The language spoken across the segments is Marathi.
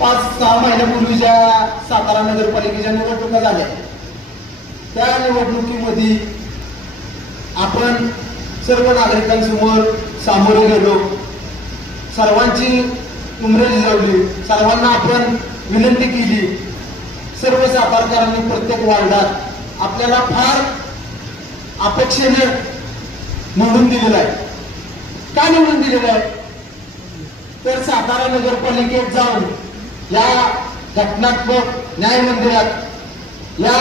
5-6 महिन्यापूर्वीच्या सातारा नगरपालिकेच्या निवडणुका झाल्या. त्या निवडणुकीमध्ये आपण सर्व नागरिकांसमोर सामोरे गेलो, सर्वांची उमरे झिजवली, सर्वांना आपण विनंती केली. सर्व सातारकरांनी प्रत्येक वार्डात आपल्याला फार अपेक्षेने निवडून दिलेलं आहे. का निवडून दिलेलं आहे तर सातारा नगरपालिकेत जाऊन या घटनात्मक न्याय मंदिरात या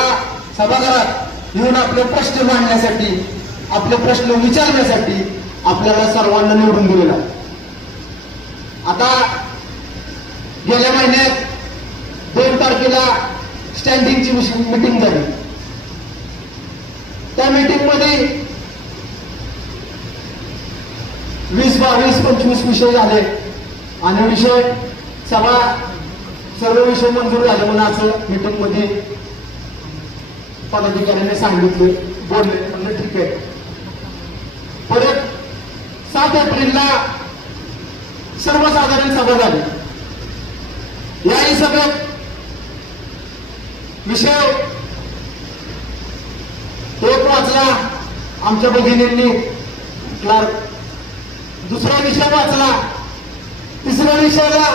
सभागृहात येऊन आपले प्रश्न मांडण्यासाठी, आपले प्रश्न विचारण्यासाठी आपल्याला सर्वांना निवडून दिलेला आहे. आता गेल्या महिन्यात 2 तारखेला स्टँडिंगची मीटिंग झाली. त्या मीटिंग मध्ये 20-22-25 विषय झाले आणि सर्व विषय मंजूर झाले म्हणून असं मीटिंग मध्ये पदाधिकाऱ्यांनी सांगितले, बोलले. म्हणलं ठीक आहे. परत 7 एप्रिलला सर्वसाधारण सभा झाली. याही सभेत विषय एक वाचला आमच्या भगिनींनी, क्लार्क. दुसरा विषय वाचला. तिसऱ्या विषयाला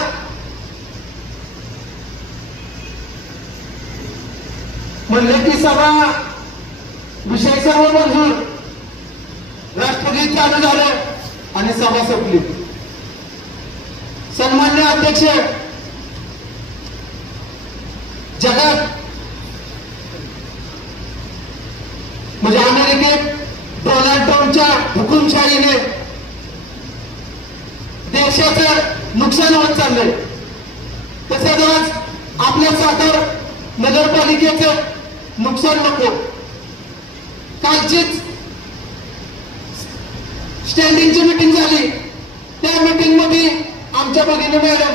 म्हणले की सभा विषय सर्व मंजूर, राष्ट्रगीत चालू झालं आणि सभा संपली. सन्मान्य अध्यक्ष, जगात म्हणजे अमेरिकेत डोनाल्ड ट्रम्पच्या हुकुमशाहीने देशाचं नुकसान होत चाललंय, तसंच आज आपल्या सातारा नगरपालिकेचं नुकसान नको. कालचीच स्टँडिंगची मीटिंग झाली. त्या मीटिंग मध्ये आमच्या भगिनी मॅडम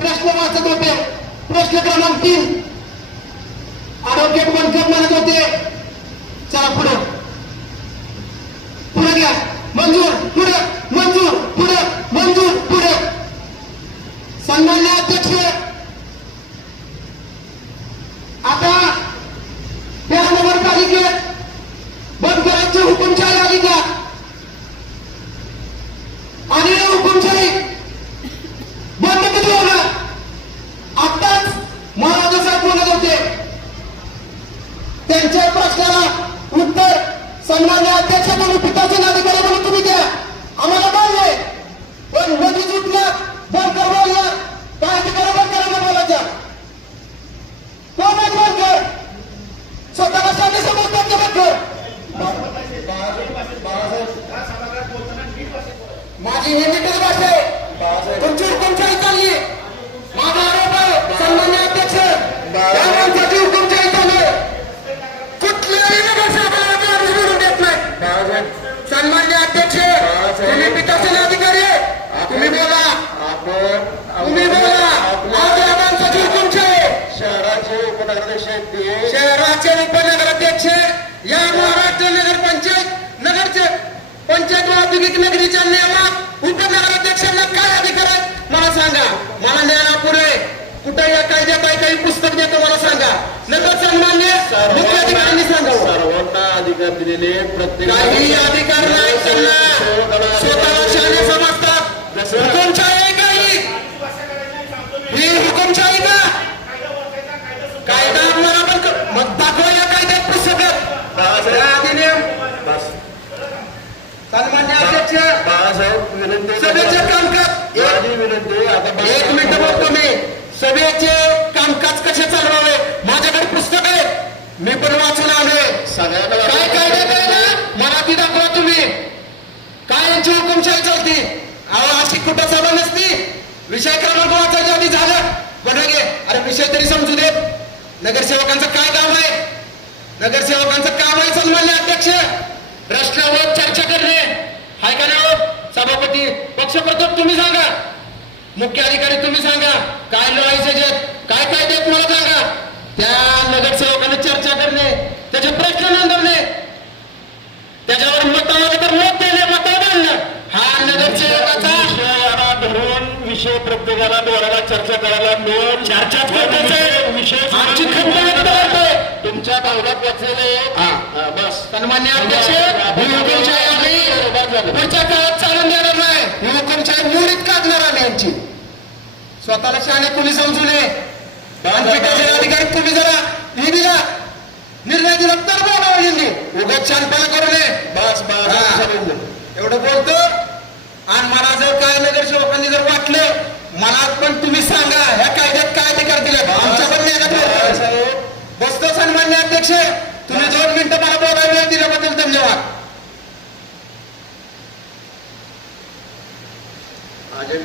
प्रश्न वाचत होते. प्रश्न क्रमांक 3 ॲडव्होकेट बनकर म्हणत होते, चला पुढे पुढे घ्या, मंजूर, पुढे मंजूर, पुढे मंजूर, पुढे. सन्मान्य अध्यक्ष, आता त्या नगरपालिकेत बनकरांची हुकुमशाही आली का आणि हुकुमशाही बंद कधी होणार? आताच महाराज साहेब बोलत होते, त्यांच्या प्रश्नाला उत्तर सन्मान्य अध्यक्ष तुम्ही पिताचे अधिकारी म्हणून तुम्ही द्या, आम्हाला बोलले. पण मधीच उठल्या बनकर बोलला, काय अधिकारी बनकरांना बोलायचं? कोण आहे बनकर? स्वतःला शाने समजतात का बनकर? माझी हिंदीतच भाषा आहे, तुमची हुकुमशाही चालली. माझा आरोप आहे सन्मान्य अध्यक्ष, त्या माणसाची हुकुमशाही चालू आहे. कुठल्याही नगरसेवकाला निवडून देत नाही. सन्मान्य अध्यक्ष, तुम्ही पीठासीन अधिकारी, तुम्ही बोला, तुम्ही बोला. आज या माणसाची हुकुमशाही. शहराचे उपनगराध्यक्ष या महाराष्ट्र नगरचे पंचायत औद्योगिक नगरीच्या नियमात उपनगराध्यक्षांना काय अधिकार आहेत मला सांगा. मला ज्ञानापुरे कुठे या कायद्यात काही पुस्तक देतो मला सांगा. नगर सन्मान्य मुख्य अधिकाऱ्यांनी सांगा. सर्वांना अधिकार दिलेले प्रत्येक काही अधिकार नाही त्यांना, स्वतःला शाने समजतात. हुकुमशाही आहे काही, ही हुकुमशाही का? कायदा आम्हाला पण मग दाखवा या कायद्यात पुस्तकात अधिनियम. सन्मान्य अध्यक्ष, बाळासाहेब विनंती, सभेचे कामकाज विनंती. आता 1 मिनिट बोलतो मी. सभेचे कामकाज कसे चालवावे माझ्याकडे पुस्तक आहे, मी पण वाचून आलोय. सगळ्यांना काय कायद्यात आहे ना मला ती दाखवा तुम्ही. काय यांची हुकुमशाही चालती? अहो अशी कुठं सभा नसती. विषय क्रमांक वाचायच्या आधी झालं बघा गे. अरे विषय तरी समजू दे. नगरसेवकांचं काय काम आहे? नगरसेवकांचं काम आहे सन्मान्य अध्यक्ष प्रश्नावर चर्चा करणे. हाय का नाही? सभापती पक्षप्रमुख तुम्ही सांगा, मुख्य अधिकारी तुम्ही सांगा, काय लढायचे जे काय कायदे मला सांगा. त्या नगरसेवकांना चर्चा करणे, त्याचे प्रश्न नोंदवणे, त्याच्यावर मत आलं तर मत देणे, मत मांडणं हा नगरसेवकाचा धरून विषय प्रत्येकाला बोलायला चर्चा करायला मिळून चर्चाच करताच विषय आमची खंत व्यक्त करतोय. तुमच्या भावना पोचलेले हा. बस सन्मान्य अध्यक्ष, ही हुकुमशाही आम्ही पुढच्या काळात चालून देणार नाही. ही हुकुमशाही मोडीत काढणार आम्ही यांची. स्वतःला शाणे कुणी समजू नये. पीठाचे अधिकारी तुम्ही जरा हे दिला निर्णय दिला तर बोलावं यांनी. उगाच शानपणा करू नये. बस हा. एवढं बोलतो. आणि मला जर काय नगरसेवकांनी जर वाटलं, मला पण तुम्ही सांगा ह्या कायद्यात काय अधिकार दिले. आमच्या पण ज्ञानात बसतो. सन्मान्य अध्यक्ष, तुम्ही 2 मिनिटं मला बोलायला वेळ दिल्याबद्दल धन्यवाद. अजय